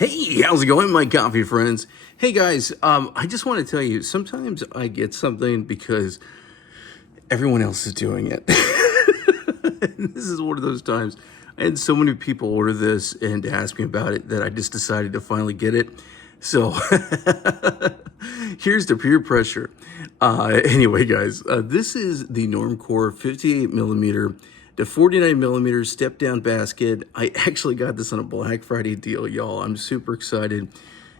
Hey, how's it going, my coffee friends? Hey guys, I just want to tell you, sometimes I get something because everyone else is doing it. And this is one of those times. I had so many people order this and ask me about it that I just decided to finally get it. So here's the peer pressure. Anyway, guys, this is the Normcore 58mm to 49mm step down basket. I actually got this on a Black Friday deal, y'all. I'm super excited.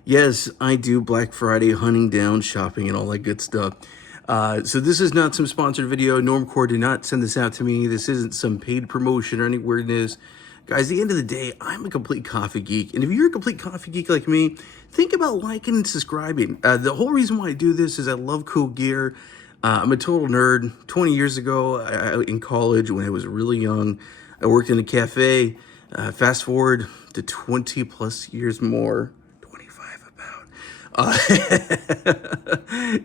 Yes, I do Black Friday hunting down, shopping, and all that good stuff. So this is not some sponsored video. Normcore did not send this out to me. This isn't some paid promotion or any weirdness. Guys, at the end of the day, I'm a complete coffee geek. And if you're a complete coffee geek like me, think about liking and subscribing. The whole reason why I do this is I love cool gear. I'm a total nerd. 20 years ago, in college, when I was really young, I worked in a cafe. Fast forward to 20 plus years more. 25 about.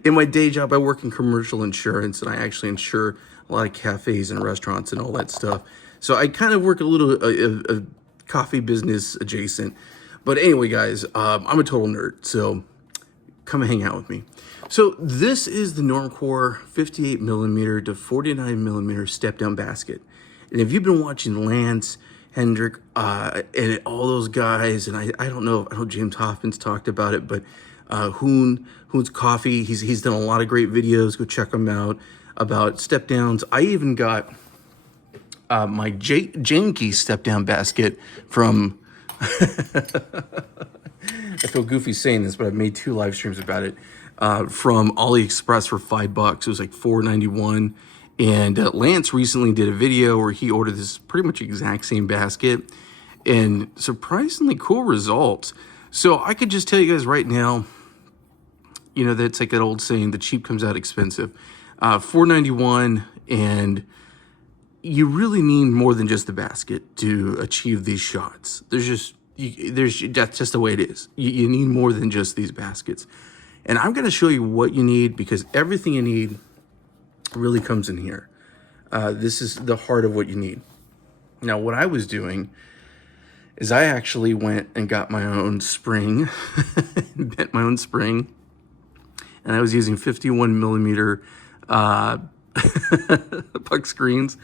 In my day job, I work in commercial insurance, and I actually insure a lot of cafes and restaurants and all that stuff. So I kind of work a little a coffee business adjacent. But anyway, guys, I'm a total nerd, so come hang out with me. So this is the Normcore 58mm to 49mm step down basket. And if you've been watching Lance, Hendrick, and all those guys, and I don't know, I know James Hoffman's talked about it, but Hoon's Coffee, he's done a lot of great videos. Go check him out about step downs. I even got my janky step down basket from I feel goofy saying this, but I've made 2 live streams about it, from AliExpress for $5. It was like $4.91. And Lance recently did a video where he ordered this pretty much exact same basket and surprisingly cool results. So I could just tell you guys right now, you know, that's like that old saying, the cheap comes out expensive. $4.91, and you really need more than just the basket to achieve these shots. That's just the way it is. You need more than just these baskets. And I'm going to show you what you need, because everything you need really comes in here. This is the heart of what you need. Now, what I was doing is I actually went and got my own spring, bent my own spring, and I was using 51mm puck screens.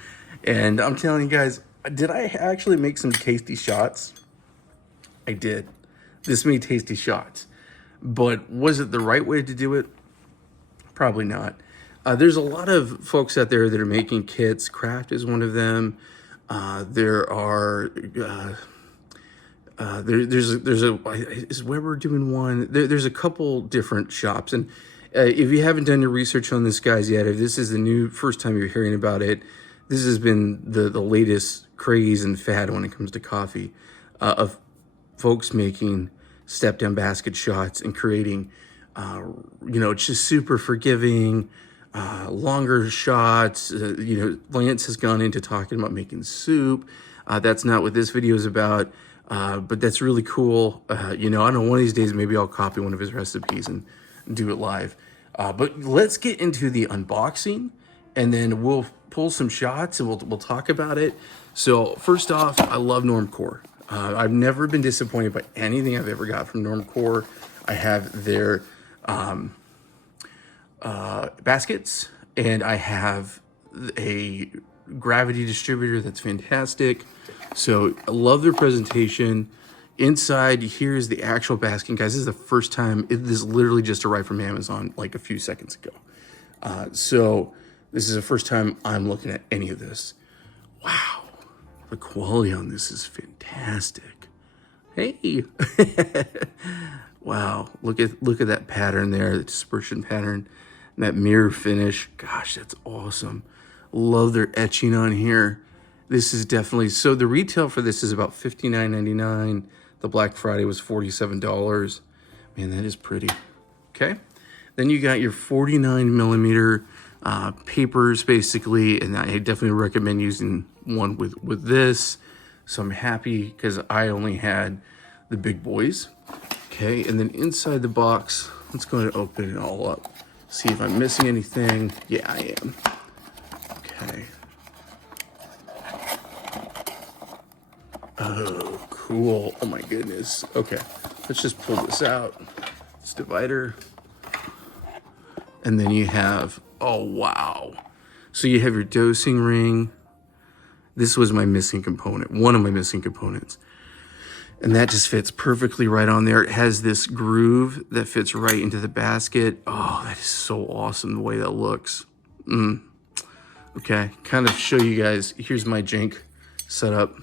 And I'm telling you guys, did I actually make some tasty shots? I did. This made tasty shots. But was it the right way to do it? Probably not. There's a lot of folks out there that are making kits. Craft is one of them. There are is Weber doing one? There's a couple different shops. And if you haven't done your research on this, guys, yet, if this is the first time you're hearing about it, this has been the latest craze and fad when it comes to coffee, of folks making step down basket shots and creating, it's just super forgiving, longer shots. Lance has gone into talking about making soup. That's not what this video is about, but that's really cool. I don't know, one of these days, maybe I'll copy one of his recipes and do it live. But let's get into the unboxing, and then we'll pull some shots and we'll talk about it. So first off, I love Normcore. I've never been disappointed by anything I've ever got from Normcore. I have their baskets, and I have a gravity distributor that's fantastic. So I love their presentation. Inside, here's the actual basket. Guys, this is the first time, this literally just arrived from Amazon like a few seconds ago. So this is the first time I'm looking at any of this. Wow. The quality on this is fantastic. Hey. Wow. Look at that pattern there, the dispersion pattern, and that mirror finish. Gosh, that's awesome. Love their etching on here. This is definitely, so the retail for this is about $59.99. The Black Friday was $47. Man, that is pretty. Okay. Then you got your 49mm papers, basically, and I definitely recommend using one with this. So I'm happy because I only had the big boys. Okay, and then inside the box, let's go ahead and open it all up. See if I'm missing anything. Yeah, I am. Okay. Oh, cool. Oh my goodness. Okay, let's just pull this out. This divider. And then you have, oh wow. So you have your dosing ring. This was my missing component, one of my missing components. And that just fits perfectly right on there. It has this groove that fits right into the basket. Oh, that is so awesome the way that looks. Okay, kind of show you guys, here's my jank setup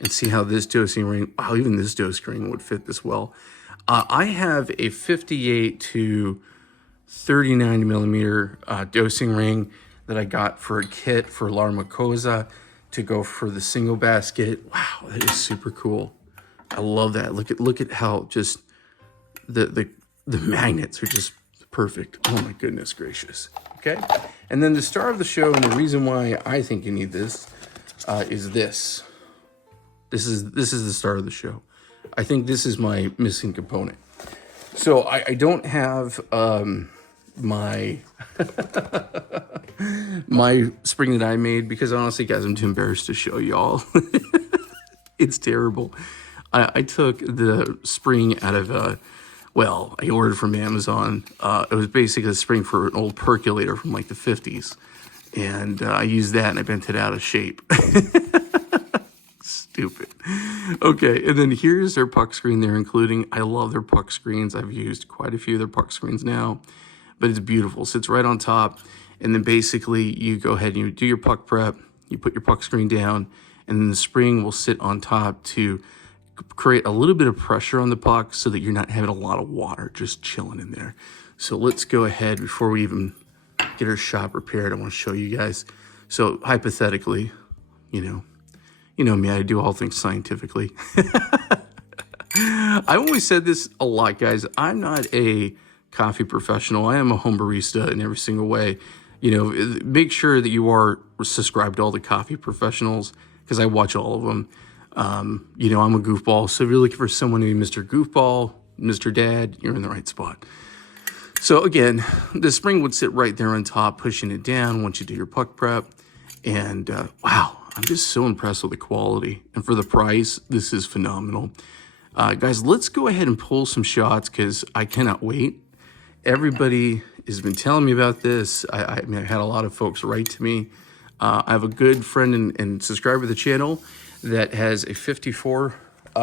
and see how this dosing ring, wow, even this dosing ring would fit this well. I have a 58 to 39 millimeter dosing ring that I got for a kit for Larmacosa to go for the single basket. Wow, that is super cool. I love that. Look at how just the magnets are just perfect. Oh my goodness gracious. Okay, and then the star of the show, and the reason why I think you need this is this. This is the star of the show. I think this is my missing component. So I don't have my my spring that I made because honestly, guys, I'm too embarrassed to show y'all. It's terrible. I took the spring out of well, I ordered from Amazon. It was basically a spring for an old percolator from like the 50s. And I used that and I bent it out of shape. Stupid. Okay, and then here's their puck screen they're including. I love their puck screens. I've used quite a few of their puck screens now. But it's beautiful. Sits right on top. And then basically you go ahead and you do your puck prep. You put your puck screen down. And then the spring will sit on top to create a little bit of pressure on the puck so that you're not having a lot of water just chilling in there. So let's go ahead before we even get our shot prepared. I want to show you guys. So hypothetically, you know me, I do all things scientifically. I always said this a lot, guys. I'm not a coffee professional. I am a home barista in every single way. You know, make sure that you are subscribed to all the coffee professionals because I watch all of them. You know, I'm a goofball. So if you're looking for someone to be Mr. Goofball, Mr. Dad, you're in the right spot. So again, the spring would sit right there on top, pushing it down once you do your puck prep. And wow, I'm just so impressed with the quality. And for the price, this is phenomenal. Guys, let's go ahead and pull some shots because I cannot wait. Everybody has been telling me about this. I mean, I had a lot of folks write to me. I have a good friend and subscriber to the channel that has a 54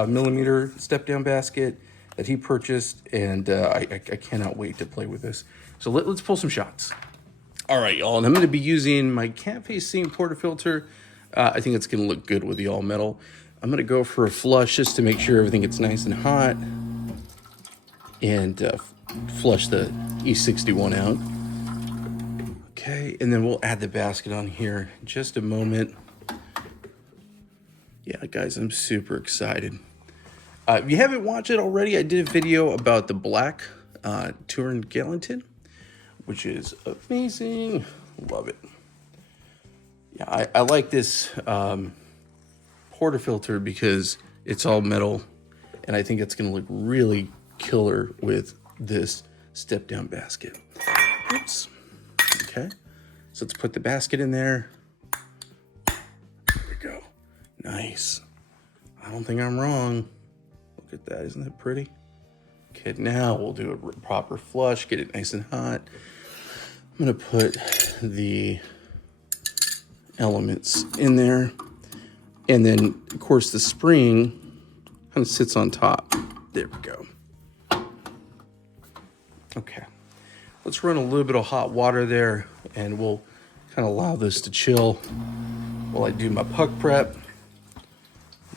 millimeter step down basket that he purchased, and I cannot wait to play with this. So let's pull some shots. All right, y'all, and I'm gonna be using my Cafe Scene portafilter. I think it's gonna look good with the all metal. I'm gonna go for a flush just to make sure everything gets nice and hot, and flush the E61 out. Okay, and then we'll add the basket on here in just a moment. Yeah, guys, I'm super excited. If you haven't watched it already, I did a video about the black Turin Galantin, which is amazing. Love it. Yeah, I like this portafilter because it's all metal, and I think it's going to look really killer with this step-down basket. Oops. Okay, so let's put the basket in there. There we go. Nice. I don't think I'm wrong. Look at that. Isn't that pretty? Okay, now we'll do a proper flush, get it nice and hot. I'm going to put the elements in there. And then, of course, the spring kind of sits on top. There we go. Okay. Let's run a little bit of hot water there, and we'll kind of allow this to chill while I do my puck prep.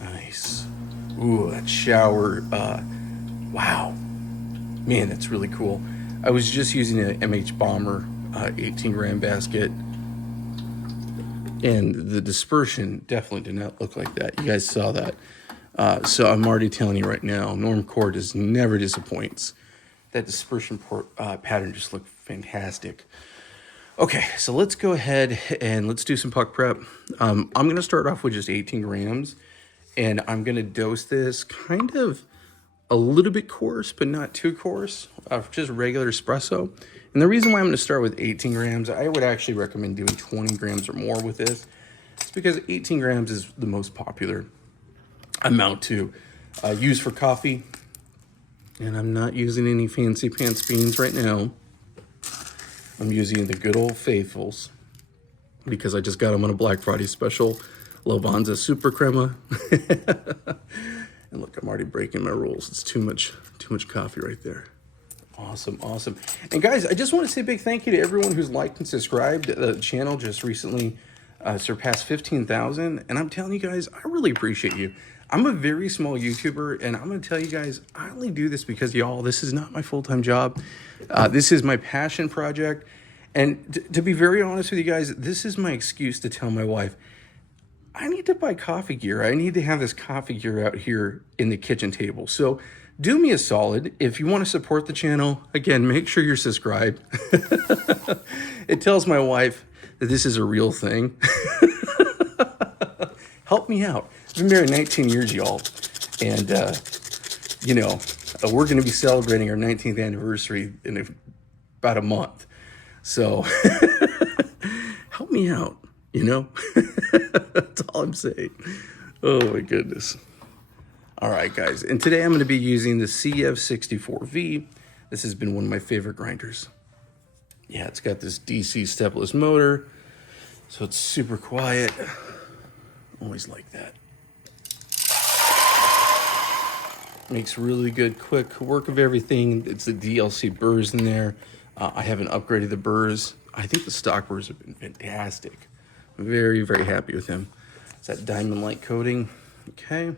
Nice. Ooh, that shower. Wow. Man, that's really cool. I was just using an MH Bomber 18 gram basket, and the dispersion definitely did not look like that. You guys saw that. So I'm already telling you right now, Normcore just never disappoints. That dispersion pattern just looked fantastic. Okay, so let's go ahead and let's do some puck prep. I'm going to start off with just 18 grams, and I'm going to dose this kind of a little bit coarse, but not too coarse, just regular espresso. And the reason why I'm going to start with 18 grams, I would actually recommend doing 20 grams or more with this. It's because 18 grams is the most popular amount to use for coffee. And I'm not using any fancy pants beans right now. I'm using the good old faithfuls because I just got them on a Black Friday special. Lovanza Super Crema. And look, I'm already breaking my rules. It's too much coffee right there. Awesome, awesome. And guys, I just want to say a big thank you to everyone who's liked and subscribed. The channel just recently surpassed 15,000. And I'm telling you guys, I really appreciate you. I'm a very small YouTuber, and I'm going to tell you guys, I only do this because y'all, this is not my full-time job. This is my passion project. And to be very honest with you guys, this is my excuse to tell my wife, I need to buy coffee gear. I need to have this coffee gear out here in the kitchen table. So do me a solid. If you want to support the channel, again, make sure you're subscribed. It tells my wife that this is a real thing. Help me out. I've been married 19 years, y'all. And, you know, we're going to be celebrating our 19th anniversary in about a month. So help me out, you know? That's all I'm saying. Oh, my goodness. All right, guys. And today I'm going to be using the CF64V. This has been one of my favorite grinders. Yeah, it's got this DC stepless motor, so it's super quiet. Always like that. Makes really good, quick work of everything. It's the DLC burrs in there. I haven't upgraded the burrs. I think the stock burrs have been fantastic. Very, very happy with them. It's that diamond light coating. Okay.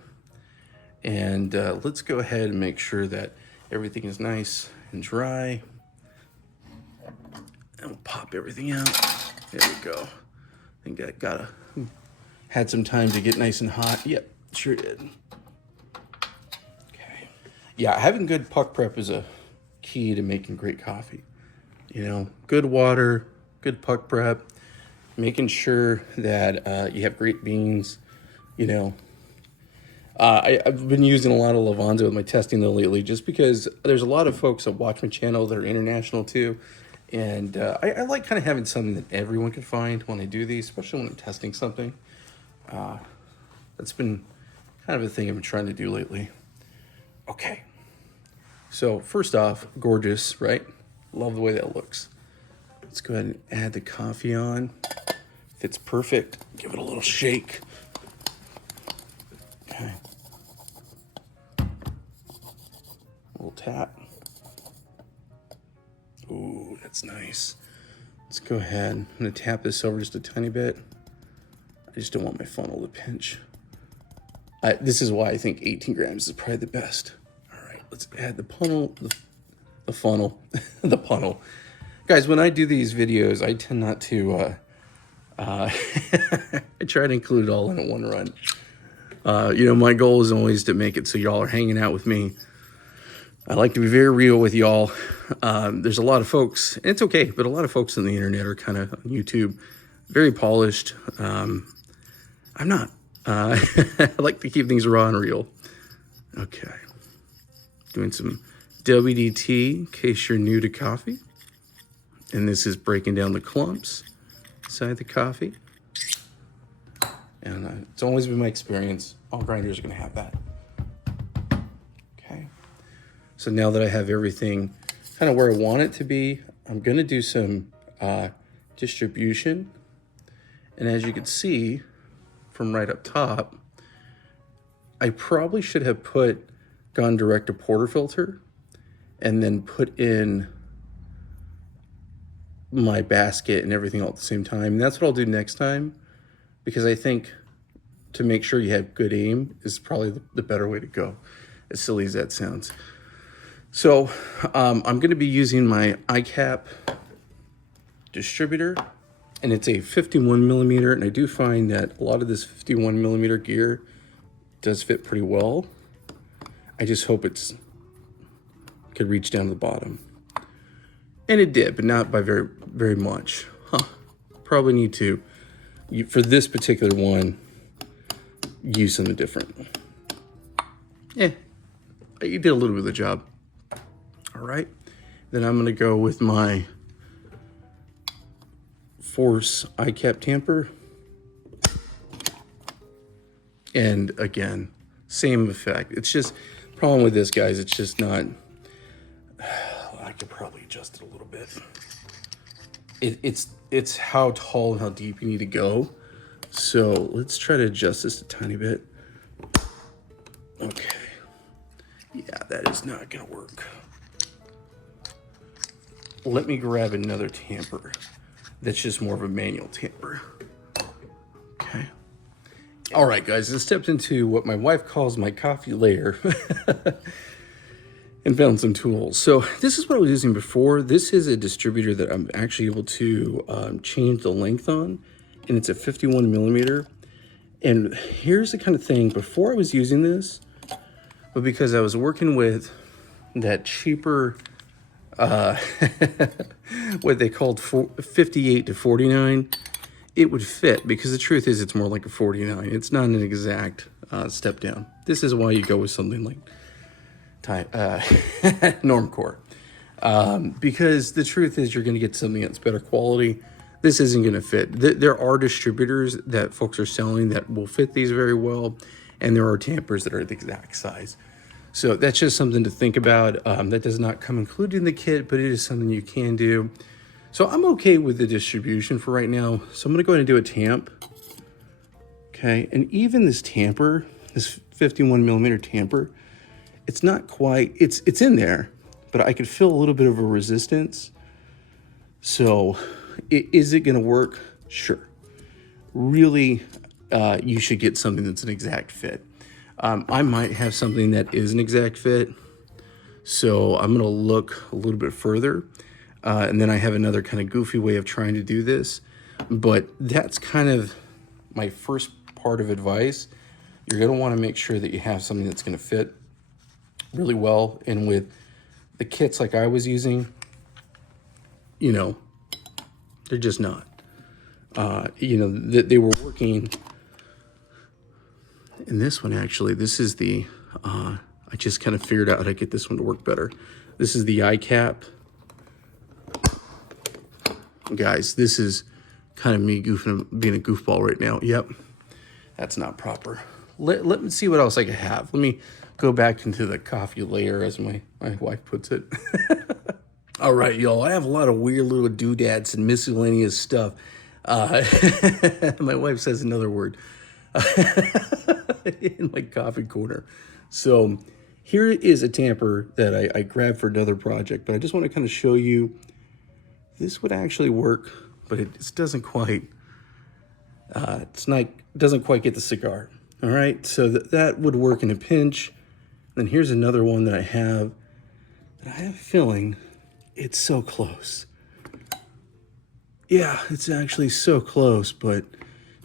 And let's go ahead and make sure that everything is nice and dry. And we'll pop everything out. There we go. I think that had some time to get nice and hot. Yep, sure did. Okay. Yeah, having good puck prep is a key to making great coffee. You know, good water, good puck prep, making sure that you have great beans, you know. I've been using a lot of Lovanza with my testing though lately, just because there's a lot of folks that watch my channel that are international too. And I like kind of having something that everyone can find when I do these, especially when I'm testing something. That's been kind of a thing I've been trying to do lately. Okay. So first off, gorgeous, right? Love the way that looks. Let's go ahead and add the coffee on. Fits perfect. Give it a little shake. Okay. A little tap. Ooh, that's nice. Let's go ahead. I'm gonna tap this over just a tiny bit. I just don't want my funnel to pinch. This is why I think 18 grams is probably the best. All right, let's add the funnel, the funnel, the funnel. Guys, when I do these videos, I tend not to, I try to include it all in one run. You know, my goal is always to make it so y'all are hanging out with me. I like to be very real with y'all. There's a lot of folks, and it's okay, but a lot of folks on the internet are kind of on YouTube, very polished. I'm not. I like to keep things raw and real. Okay. Doing some WDT in case you're new to coffee. And this is breaking down the clumps inside the coffee. And it's always been my experience, all grinders are going to have that. Okay. So now that I have everything kind of where I want it to be, I'm going to do some distribution. And as you can see from right up top, I probably should have gone direct to portafilter and then put in my basket and everything all at the same time. And that's what I'll do next time, because I think to make sure you have good aim is probably the better way to go, as silly as that sounds. So I'm going to be using my iCap distributor, and it's a 51mm, and I do find that a lot of this 51mm gear does fit pretty well. I just hope could reach down to the bottom. And it did, but not by very, very much. Probably need to, for this particular one, use something different. You did a little bit of the job. All right. Then I'm going to go with my Force iCap Tamper. And again, same effect. It's just, problem with this, guys, it's just not I could probably adjust it a little bit. It's how tall and how deep you need to go. So let's try to adjust this a tiny bit. Okay. Yeah, that is not gonna work. Let me grab another tamper. That's just more of a manual tamper. Okay. All right, guys, let's step into what my wife calls my coffee layer. And found some tools. So this is what I was using before. This is a distributor that I'm actually able to change the length on, and it's a 51mm. And here's the kind of thing, before I was using this, but because I was working with that cheaper, what they called 58 to 49, it would fit, because the truth is it's more like a 49. It's not an exact step down. This is why you go with something like Normcore, because the truth is you're going to get something that's better quality. This isn't going to fit. There are distributors that folks are selling that will fit these very well, and there are tampers that are the exact size. So that's just something to think about. That does not come included in the kit, but it is something you can do. So I'm okay with the distribution for right now. So I'm going to go ahead and do a tamp. Okay, and even this tamper, this 51mm tamper, it's not quite, it's in there, but I could feel a little bit of a resistance. So is it gonna work? Sure. Really, you should get something that's an exact fit. I might have something that is an exact fit, so I'm gonna look a little bit further. And then I have another kind of goofy way of trying to do this, but that's kind of my first part of advice. You're gonna wanna make sure that you have something that's gonna fit really well. And with the kits like I was using, you know, they're just not. You know, they were working. And this one, actually, this is the, I just kind of figured out how to get this one to work better. This is the eye cap. Guys, this is kind of me being a goofball right now. Yep, that's not proper. Let me see what else I can have. Let me go back into the coffee layer, as my wife puts it. All right, y'all, I have a lot of weird little doodads and miscellaneous stuff. My wife says another word in my coffee corner. So here is a tamper that I grabbed for another project, but I just want to kind of show you this would actually work, but it just doesn't quite, doesn't quite get the cigar. All right, so that would work in a pinch. Then here's another one that I have a feeling it's so close. Yeah, it's actually so close, but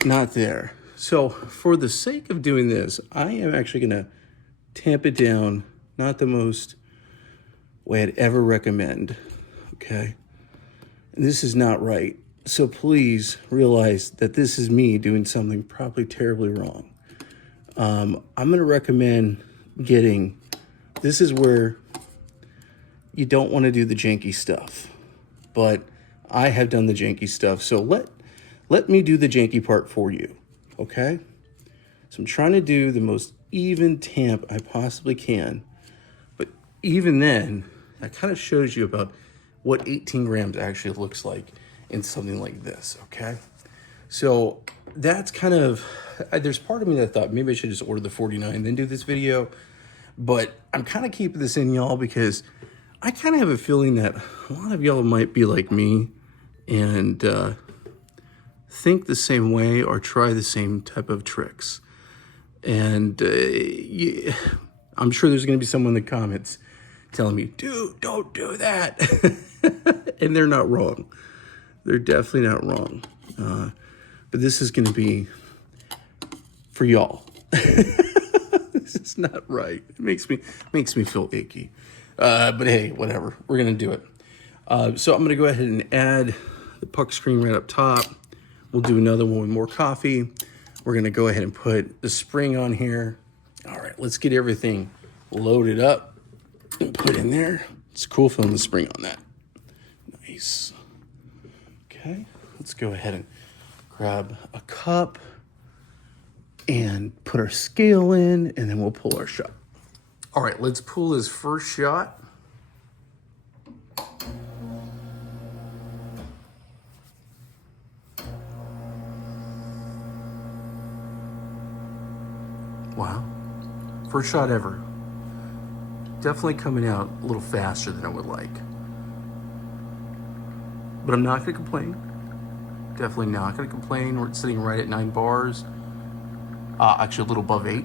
not there. So for the sake of doing this, I am actually gonna tamp it down, not the most way I'd ever recommend, okay? And this is not right. So please realize that this is me doing something probably terribly wrong. I'm gonna recommend getting, this is where you don't wanna do the janky stuff, but I have done the janky stuff. So let me do the janky part for you, okay? So I'm trying to do the most even tamp I possibly can, but even then, that kind of shows you about what 18 grams actually looks like in something like this, okay? So that's kind of, there's part of me that thought maybe I should just order the 49 then do this video, but I'm kind of keeping this in, y'all, because I kind of have a feeling that a lot of y'all might be like me and think the same way or try the same type of tricks. And I'm sure there's going to be someone in the comments telling me, dude, don't do that. And they're not wrong. They're definitely not wrong. But this is going to be for y'all. This is not right. It makes me feel icky. But hey, whatever. We're going to do it. So I'm going to go ahead and add the puck screen right up top. We'll do another one with more coffee. We're going to go ahead and put the spring on here. All right, let's get everything loaded up and put in there. It's cool feeling the spring on that. Nice. Okay, let's go ahead and grab a cup and put our scale in, and then we'll pull our shot. All right, let's pull this first shot. First shot ever. Definitely coming out a little faster than I would like. But I'm not gonna complain. Definitely not gonna complain. We're sitting right at 9 bars. Actually a little above 8.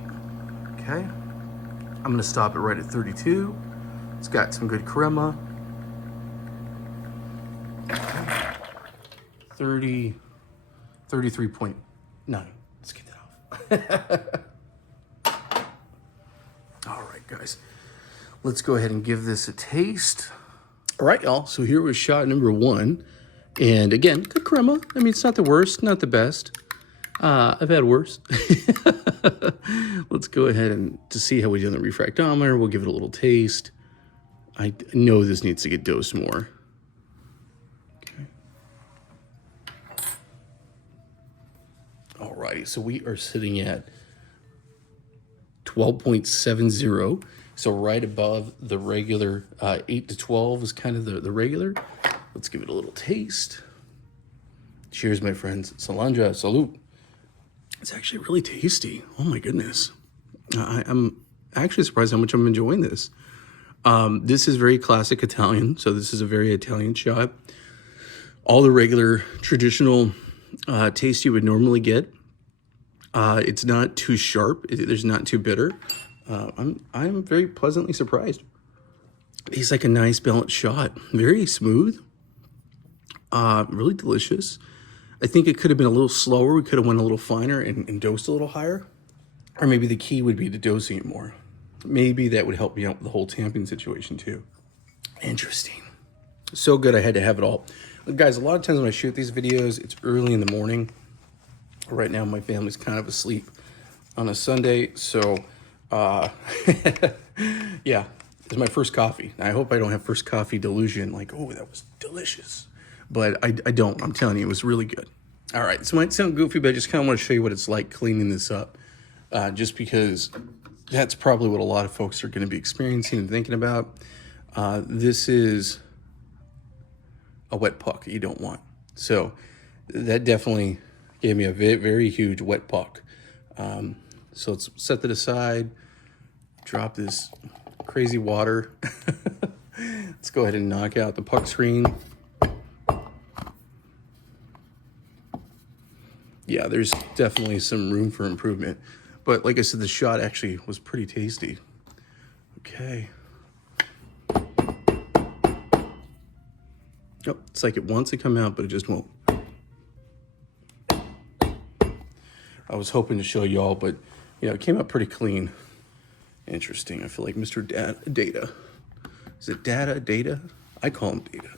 Okay. I'm gonna stop it right at 32. It's got some good crema. 30, 33.9. Let's get that off. All right, guys. Let's go ahead and give this a taste. All right, y'all. So here was shot number 1. And again, good crema. I mean, it's not the worst, not the best. I've had worse. Let's go ahead and to see how we do on the refractometer. We'll give it a little taste. I know this needs to get dosed more. Okay. Alrighty, so we are sitting at 12.70. So right above the regular 8 to 12 is kind of the regular. Let's give it a little taste. Cheers, my friends. Salanja, salute. It's actually really tasty. Oh my goodness. I'm actually surprised how much I'm enjoying this. This is very classic Italian. So this is a very Italian shot. All the regular traditional taste you would normally get. It's not too sharp. There's not too bitter. I'm very pleasantly surprised. It's like a nice balanced shot. Very smooth. Really delicious. I think it could have been a little slower. We could have went a little finer and dosed a little higher. Or maybe the key would be to dosing it more. Maybe that would help me out with the whole tamping situation too. Interesting. So good I had to have it all. Guys, a lot of times when I shoot these videos, it's early in the morning. Right now my family's kind of asleep on a Sunday. So, yeah, it's my first coffee. I hope I don't have first coffee delusion. Like, oh, that was delicious. But I don't. I'm telling you, it was really good. All right, this might sound goofy, but I just kind of want to show you what it's like cleaning this up. Just because that's probably what a lot of folks are going to be experiencing and thinking about. This is a wet puck that you don't want. So that definitely gave me a very huge wet puck. So let's set that aside. Drop this crazy water. Let's go ahead and knock out the puck screen. Yeah, there's definitely some room for improvement. But like I said, the shot actually was pretty tasty. Okay. Oh, it's like it wants to come out, but it just won't. I was hoping to show y'all, but you know, it came out pretty clean. Interesting. I feel like Mr. Data. Is it Data? I call him Data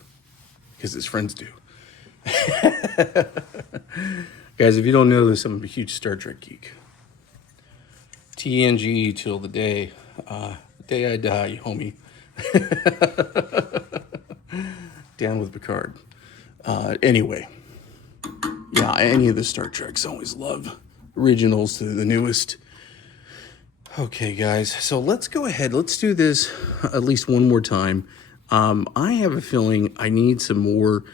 because his friends do. Guys, if you don't know this, I'm a huge Star Trek geek. TNG till the day I die, homie. Down with Picard. Anyway, yeah, any of the Star Treks, always love originals to the newest. Okay, guys, so let's go ahead. Let's do this at least one more time. I have a feeling I need some more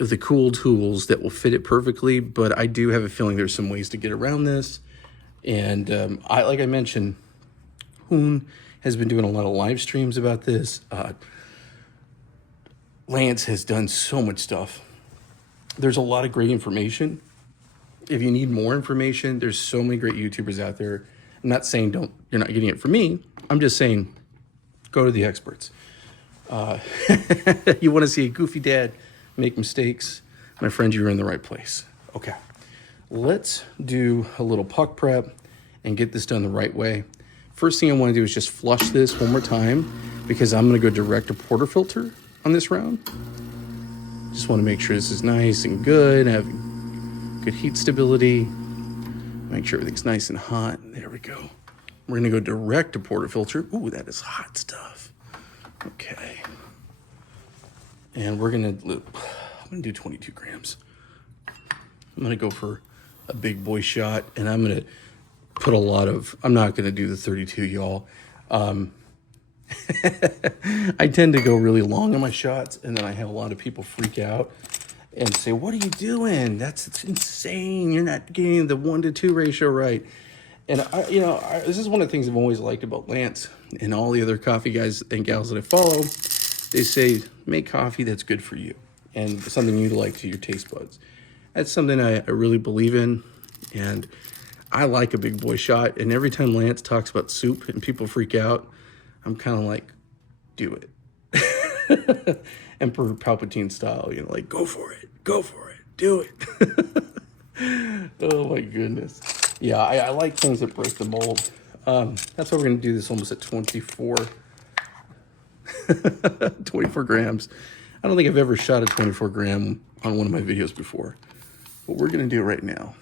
of the cool tools that will fit it perfectly, but I do have a feeling there's some ways to get around this. And like I mentioned, Hoon has been doing a lot of live streams about this. Lance has done so much stuff. There's a lot of great information. If you need more information, there's so many great YouTubers out there. I'm not saying you're not getting it from me. I'm just saying, go to the experts. You want to see a goofy dad make mistakes? My friend, you're in the right place. Okay, let's do a little puck prep and get this done the right way. First thing I want to do is just flush this one more time because I'm going to go direct to portafilter on this round. Just want to make sure this is nice and good, have good heat stability, make sure everything's nice and hot. There we go. We're going to go direct to portafilter. Ooh, that is hot stuff. Okay. And I'm going to do 22 grams. I'm going to go for a big boy shot, and I'm going to put I'm not going to do the 32, y'all. I tend to go really long on my shots, and then I have a lot of people freak out and say, what are you doing? That's insane. You're not getting the 1-to-2 ratio right. And this is one of the things I've always liked about Lance and all the other coffee guys and gals that I follow. They say, make coffee that's good for you and something you like to your taste buds. That's something I really believe in. And I like a big boy shot. And every time Lance talks about soup and people freak out, I'm kind of like, do it. Emperor Palpatine style, like, go for it, do it. Oh my goodness. Yeah, I like things that break the mold. That's why we're going to do this almost at 24 grams. I don't think I've ever shot a 24 gram on one of my videos before, but we're going to do it right now.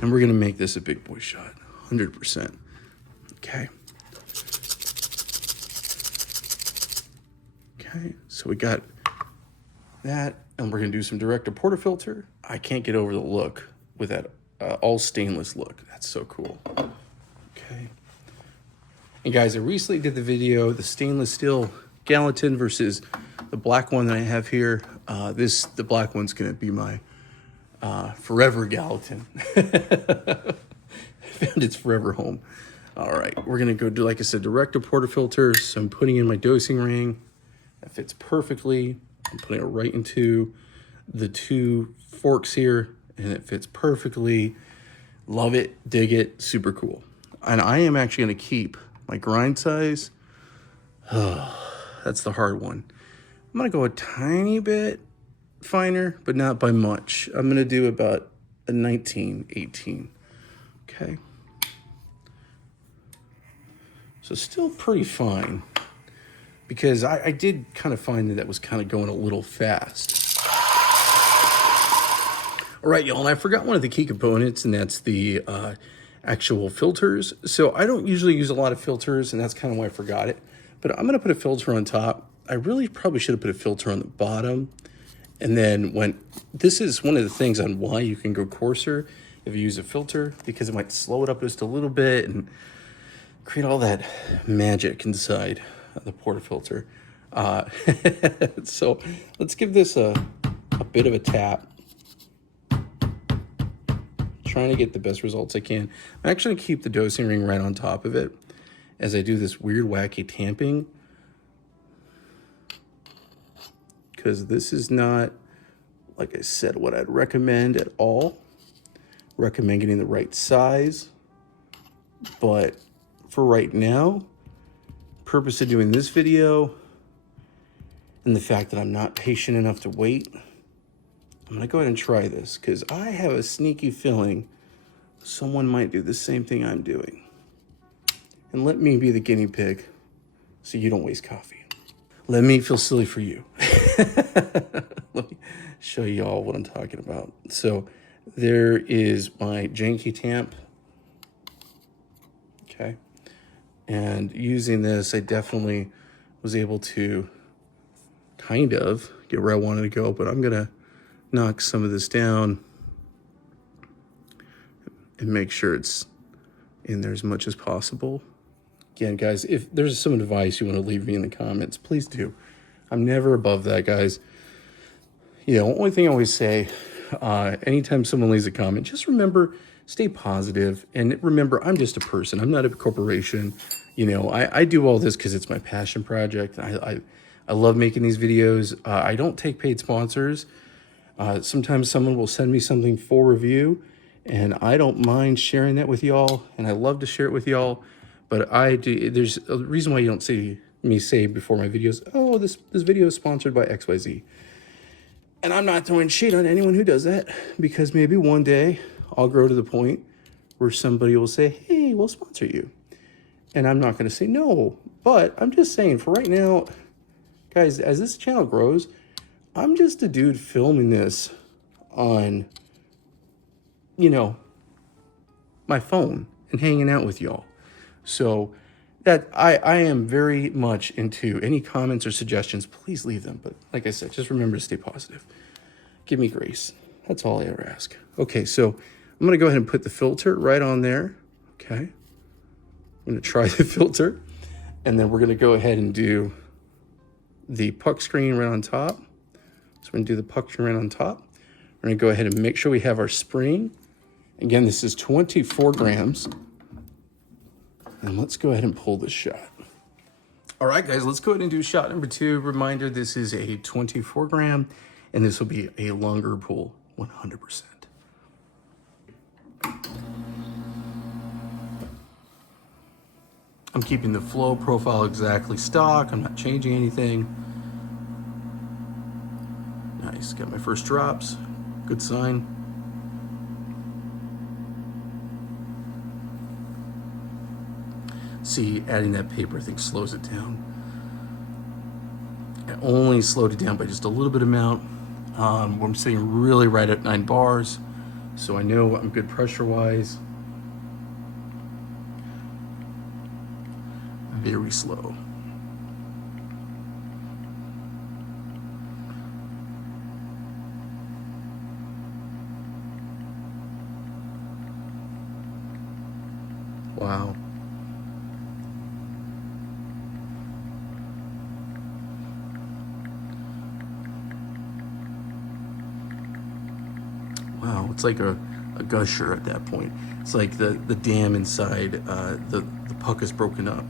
And we're going to make this a big boy shot, 100%. Okay. Okay, so we got that, and we're going to do some direct to portafilter. I can't get over the look with that all stainless look. That's so cool. Okay. And guys, I recently did the video, the stainless steel Gallatin versus the black one that I have here. The black one's going to be my forever Gallatin. I found its forever home. All right, we're going to go do, like I said, direct to portafilters. So I'm putting in my dosing ring. That fits perfectly. I'm putting it right into the two forks here, and it fits perfectly. Love it, dig it, super cool. And I am actually going to keep my grind size. That's the hard one. I'm going to go a tiny bit finer, but not by much. I'm going to do about a 19, 18. Okay. So still pretty fine, because I did kind of find that was kind of going a little fast. All right, y'all, and I forgot one of the key components, and that's the actual filters. So I don't usually use a lot of filters, and that's kind of why I forgot it. But I'm going to put a filter on top. I really probably should have put a filter on the bottom. And then this is one of the things on why you can go coarser if you use a filter, because it might slow it up just a little bit and create all that magic inside the portafilter. So let's give this a bit of a tap. Trying to get the best results I can. I'm actually gonna keep the dosing ring right on top of it as I do this weird wacky tamping, because this is not, like I said, what I'd recommend at all. Recommend getting the right size, but for right now, purpose of doing this video and the fact that I'm not patient enough to wait, I'm gonna go ahead and try this, because I have a sneaky feeling someone might do the same thing I'm doing. And let me be the guinea pig so you don't waste coffee. Let me feel silly for you. Let me show you all what I'm talking about. So there is my janky tamp. Okay. And using this, I definitely was able to kind of get where I wanted to go, but I'm gonna knock some of this down and make sure it's in there as much as possible. Again, guys, if there's some advice you want to leave me in the comments, please do. I'm never above that, guys. Only thing I always say, anytime someone leaves a comment, just remember, stay positive, and remember, I'm just a person. I'm not a corporation. I do all this because it's my passion project. I love making these videos. I don't take paid sponsors. Sometimes someone will send me something for review, and I don't mind sharing that with y'all, and I love to share it with y'all. But there's a reason why you don't see me say before my videos, oh, this video is sponsored by XYZ. And I'm not throwing shade on anyone who does that, because maybe one day I'll grow to the point where somebody will say, hey, we'll sponsor you. And I'm not going to say no. But I'm just saying, for right now, guys, as this channel grows, I'm just a dude filming this on, my phone and hanging out with y'all. So that I am very much into any comments or suggestions. Please leave them. But like I said, just remember to stay positive. Give me grace. That's all I ever ask. Okay, so I'm going to go ahead and put the filter right on there. Okay. I'm going to try the filter. And then we're going to go ahead and do the puck screen right on top. So we're going to do the puck screen right on top. We're going to go ahead and make sure we have our spring. Again, this is 24 grams. And let's go ahead and pull this shot. All right, guys, let's go ahead and do shot number 2. Reminder, this is a 24 gram, and this will be a longer pull, 100%. I'm keeping the flow profile exactly stock. I'm not changing anything. Nice, got my first drops. Good sign. See, adding that paper, I think, slows it down. I only slowed it down by just a little bit amount. I'm sitting really right at 9 bars, so I know I'm good pressure-wise. Very slow. Wow. Wow, it's like a gusher at that point. It's like the dam inside, the puck is broken up.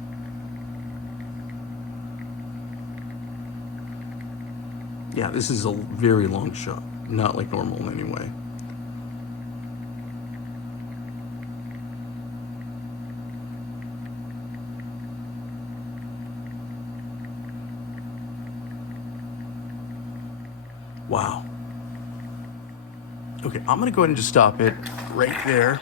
Yeah, this is a very long shot, not like normal in any way. Wow. Okay, I'm gonna go ahead and just stop it right there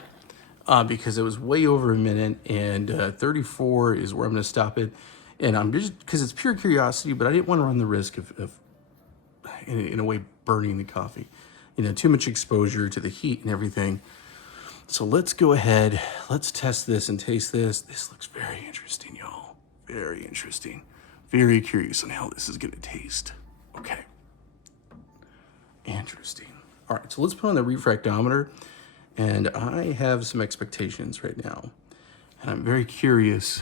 because it was way over a minute, and 34 is where I'm gonna stop it. And I'm just, because it's pure curiosity, but I didn't want to run the risk of in a way, burning the coffee. You know, too much exposure to the heat and everything. So let's go ahead, let's test this and taste this. This looks very interesting, y'all. Very interesting. Very curious on how this is gonna taste. Okay. Interesting. All right, so let's put on the refractometer, and I have some expectations right now. And I'm very curious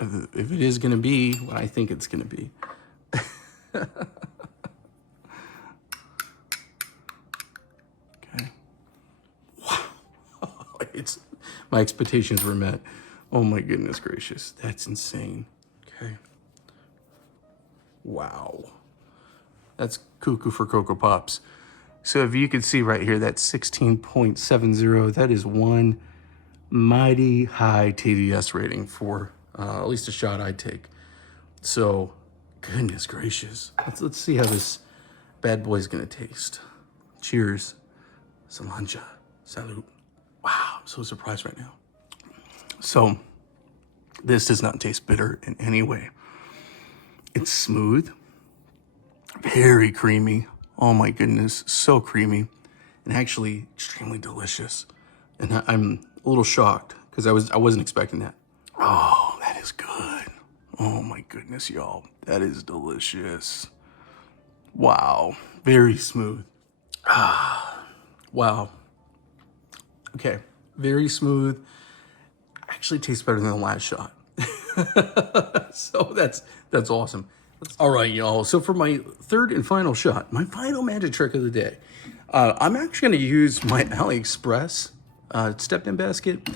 if it is gonna be what I think it's gonna be. Okay. Wow. My expectations were met. Oh my goodness gracious, that's insane. Okay. Wow. That's cuckoo for Cocoa Pops. So if you can see right here, that's 16.70. That is one mighty high TDS rating for at least a shot I'd take. So, goodness gracious. Let's see how this bad boy's gonna taste. Cheers. Salanja. Salute. Wow, I'm so surprised right now. So, this does not taste bitter in any way. It's smooth, very creamy. Oh my goodness, so creamy, and actually extremely delicious. And I'm a little shocked because I wasn't expecting that. Oh, that is good. Oh my goodness, y'all, that is delicious. Wow, very smooth. Wow. Okay, very smooth. Actually tastes better than the last shot. So that's awesome. All right, y'all. So for my third and final shot, my final magic trick of the day, I'm actually going to use my AliExpress step-in basket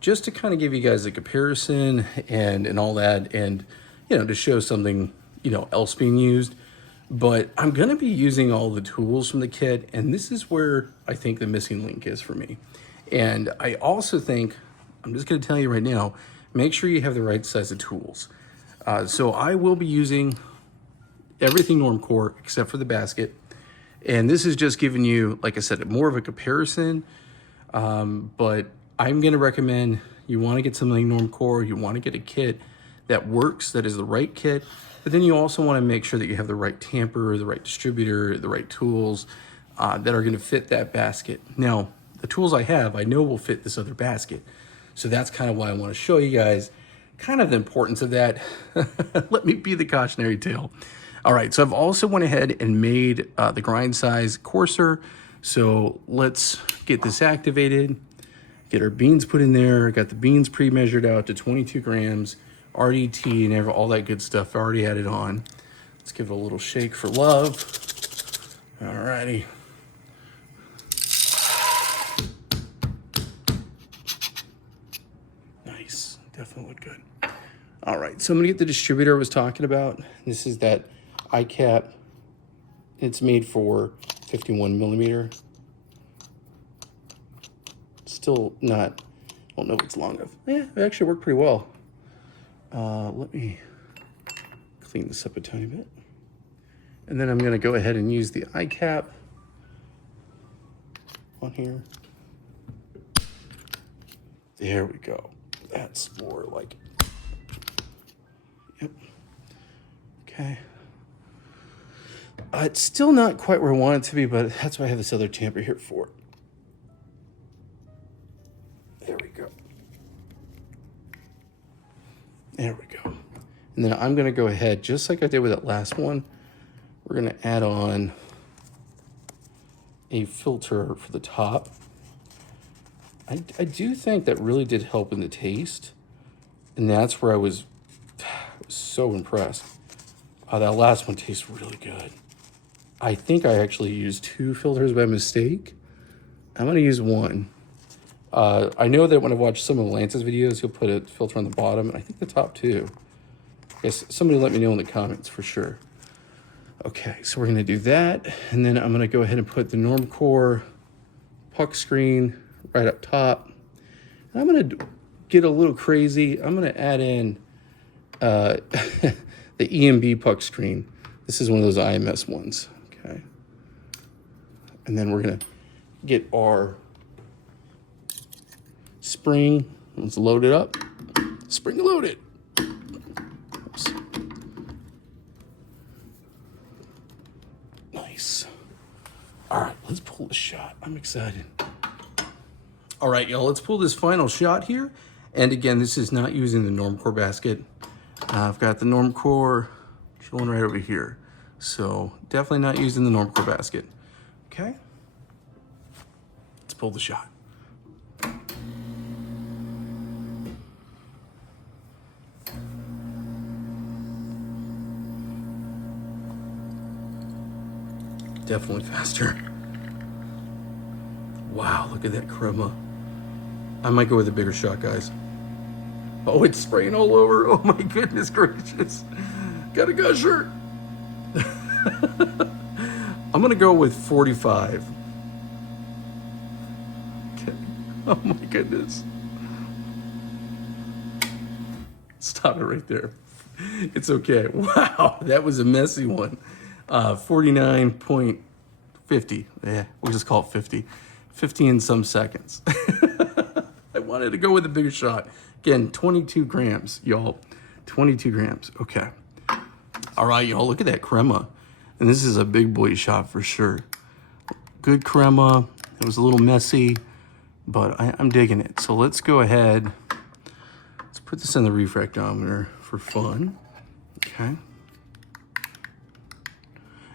just to kind of give you guys a comparison and all that, and to show something else being used. But I'm going to be using all the tools from the kit, and this is where I think the missing link is for me. And I also think, I'm just going to tell you right now, make sure you have the right size of tools. So I will be using everything Normcore except for the basket. And this is just giving you, like I said, more of a comparison. But I'm going to recommend you want to get something Normcore. You want to get a kit that works, that is the right kit. But then you also want to make sure that you have the right tamper, the right distributor, the right tools that are going to fit that basket. Now, the tools I have, I know will fit this other basket. So that's kind of why I want to show you guys kind of the importance of that. Let me be the cautionary tale. All right, so I've also went ahead and made the grind size coarser. So let's get this activated, get our beans put in there. Got the beans pre-measured out to 22 grams, RDT and all that good stuff. I already had it on. Let's give it a little shake for love. All righty. All right, so I'm gonna get the distributor I was talking about. This is that eye cap. It's made for 51mm. Still not, I don't know if it's long enough. Yeah, it actually worked pretty well. Let me clean this up a tiny bit. And then I'm gonna go ahead and use the eye cap on here. There we go. That's more like it. Yep. Okay. It's still not quite where I want it to be, but that's why I have this other tamper here for. There we go. There we go. And then I'm gonna go ahead, just like I did with that last one, we're gonna add on a filter for the top. I do think that really did help in the taste. And that's where I was so impressed. That last one tastes really good. I think I actually used 2 filters by mistake. I'm gonna use 1. I know that when I've watched some of Lance's videos, he'll put a filter on the bottom, and I think the top too. I guess somebody let me know in the comments for sure. Okay, so we're gonna do that, and then I'm gonna go ahead and put the Normcore puck screen right up top. And I'm gonna get a little crazy. I'm gonna add in the EMB puck screen. This is one of those IMS ones, okay? And then we're gonna get our spring. Let's load it up. Spring loaded. Oops. Nice. All right, let's pull the shot. I'm excited. All right, y'all, let's pull this final shot here. And again, this is not using the Normcore basket. I've got the Normcore chilling right over here. So definitely not using the Normcore basket. Okay, let's pull the shot. Definitely faster. Wow, look at that crema. I might go with a bigger shot, guys. Oh, it's spraying all over. Oh my goodness gracious. Got a gusher. I'm gonna go with 45. Okay. Oh my goodness. Stop it right there. It's okay. Wow, that was a messy one. 49.50. Yeah, we'll just call it 50. 50 in some seconds. I wanted to go with a bigger shot. Again, 22 grams, y'all. 22 grams. Okay. All right, y'all, look at that crema. And this is a big boy shot for sure. Good crema. It was a little messy, but I'm digging it. So let's go ahead. Let's put this in the refractometer for fun. Okay.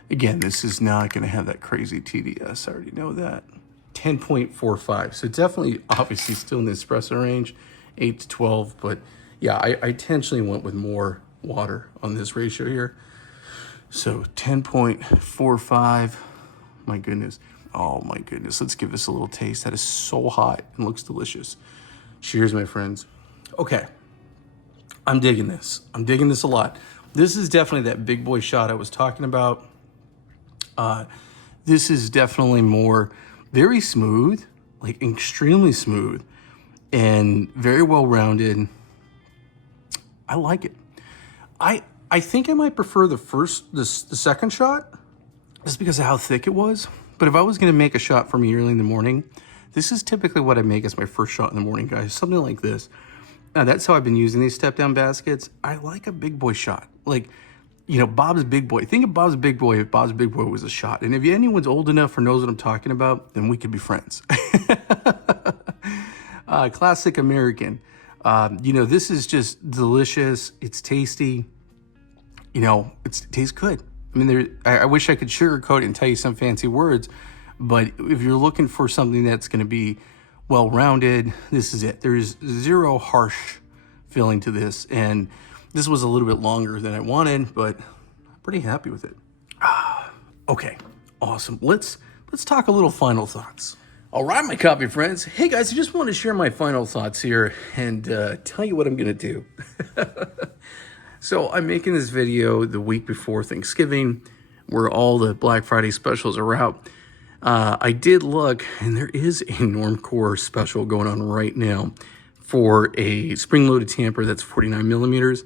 Again, this is not going to have that crazy TDS. I already know that. 10.45. So definitely, obviously, still in the espresso range, 8 to 12. But yeah, I intentionally went with more water on this ratio here. So 10.45. My goodness. Oh my goodness. Let's give this a little taste. That is so hot and looks delicious. Cheers, my friends. Okay. I'm digging this. I'm digging this a lot. This is definitely that big boy shot I was talking about. This is definitely more very smooth, like extremely smooth and very well rounded. I like it. I think I might prefer the second shot just because of how thick it was. But if I was going to make a shot for me early in the morning, this is typically what I make as my first shot in the morning, guys. Something like this. Now, that's how I've been using these step down baskets. I like a big boy shot. Like, you know, Bob's Big Boy. Think of Bob's Big Boy if Bob's Big Boy was a shot. And if anyone's old enough or knows what I'm talking about, then we could be friends. Classic American. You know, this is just delicious. It's tasty. You know, it tastes good. I mean, I wish I could sugarcoat it and tell you some fancy words, but if you're looking for something that's going to be well-rounded, this is it. There's zero harsh feeling to this, and this was a little bit longer than I wanted, but I'm pretty happy with it. Okay, awesome. Let's talk a little final thoughts. All right, my coffee friends. Hey guys, I just want to share my final thoughts here and tell you what I'm gonna do. So I'm making this video the week before Thanksgiving, where all the Black Friday specials are out. I did look, and there is a Normcore special going on right now for a spring-loaded tamper that's 49 millimeters.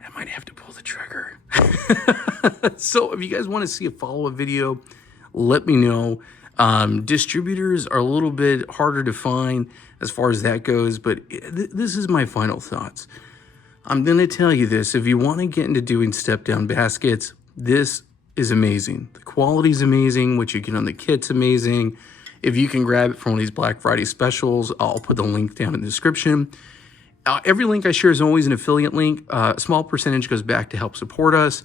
I might have to pull the trigger. So if you guys want to see a follow-up video, let me know. Distributors are a little bit harder to find as far as that goes, but this is my final thoughts. I'm going to tell you this. If you want to get into doing step-down baskets, this is amazing. The quality is amazing. What you get on the kit's amazing. If you can grab it from one of these Black Friday specials, I'll put the link down in the description. Every link I share is always an affiliate link. A small percentage goes back to help support us,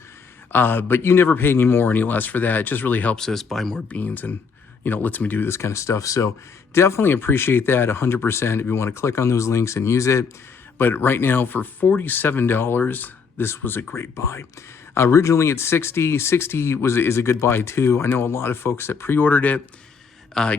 but you never pay any more or any less for that. It just really helps us buy more beans and, you know, lets me do this kind of stuff. So definitely appreciate that 100% if you want to click on those links and use it. But right now for $47, this was a great buy. Originally it's $60. $60 is a good buy too. I know a lot of folks that pre-ordered it.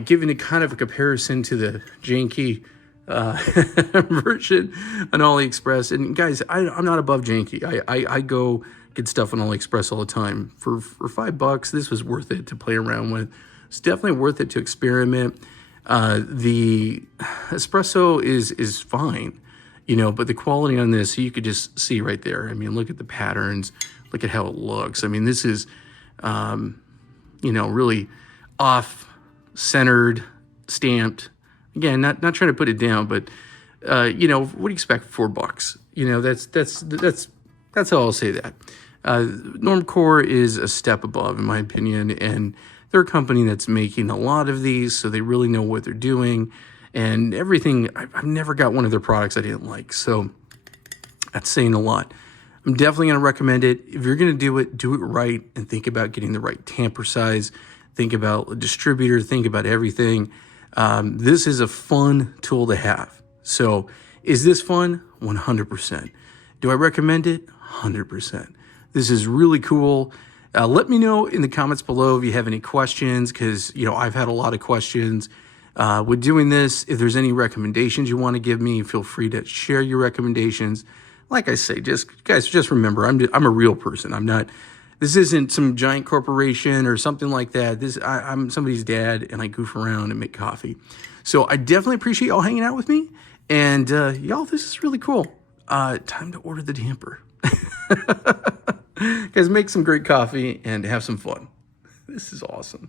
Giving it kind of a comparison to the janky version on AliExpress. And guys, I'm not above janky. I go get stuff on AliExpress all the time. For $5, this was worth it to play around with. It's definitely worth it to experiment. The Espresso is fine, you know, but the quality on this, you could just see right there. I mean, look at the patterns, look at how it looks. I mean, this is, you know, really off-centered, stamped. Again, not trying to put it down, but you know, what do you expect for $4? You know, that's how I'll say that. Normcore is a step above, in my opinion, and they're a company that's making a lot of these, so they really know what they're doing. And everything, I've never got one of their products I didn't like, so that's saying a lot. I'm definitely going to recommend it. If you're going to do it right, and think about getting the right tamper size, think about a distributor, think about everything. This is a fun tool to have. So is this fun? 100%. Do I recommend it? 100%. This is really cool. Let me know in the comments below if you have any questions, because, you know, I've had a lot of questions with doing this. If there's any recommendations you want to give me, feel free to share your recommendations. Like I say, guys, just remember, I'm a real person. This isn't some giant corporation or something like that. I'm somebody's dad, and I goof around and make coffee. So I definitely appreciate y'all hanging out with me. And y'all, this is really cool. Time to order the tamper. Guys, make some great coffee and have some fun. This is awesome.